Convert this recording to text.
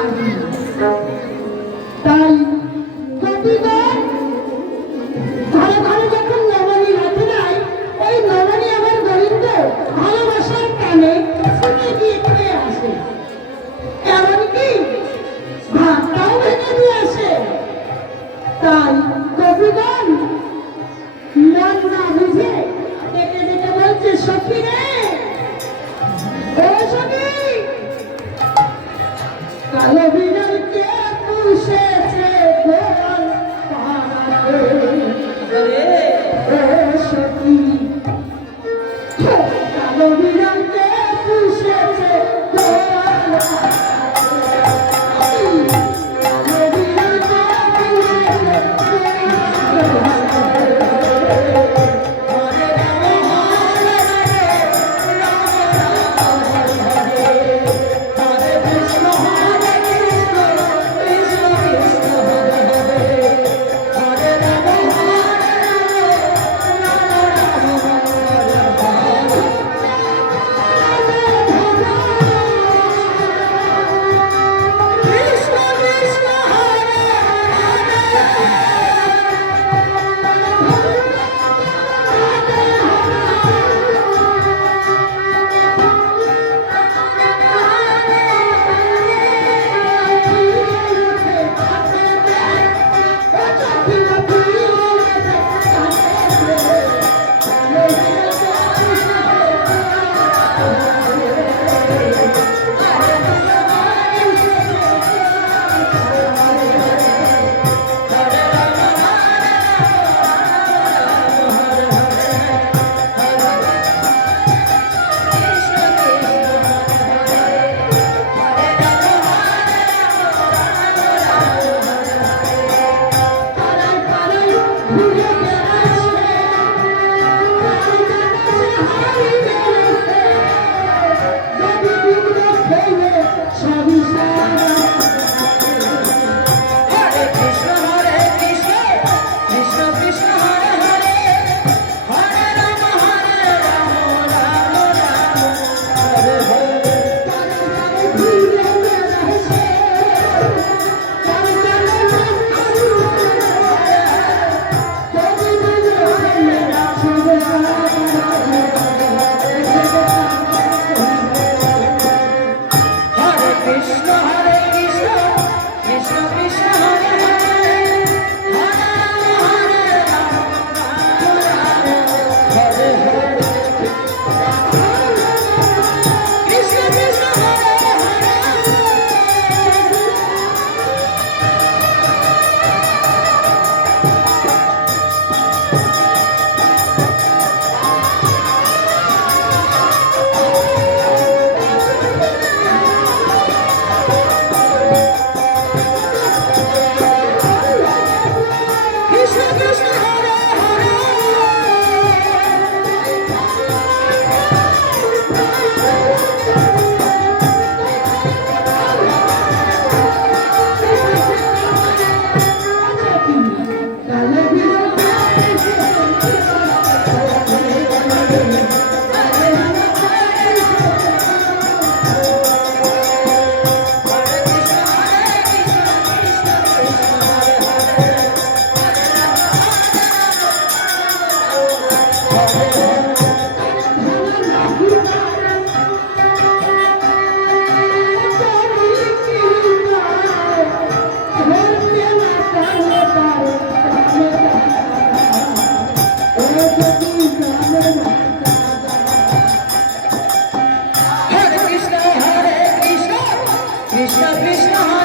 আমি তাই প্রতিবার ঘরে ঘরে যখন ওই নবানী আমার দরিদ্র ভালোবাসার টানে ছুটে গিয়ে খেয়ে আসে। এমনকি ভাতটাও ভেঙে দিয়ে আসে। তাই কবিগণ মন না বুঝে ডেকে ডেকে বলছে, সখী রে, ও Hallelujah. Yeah. Krishna.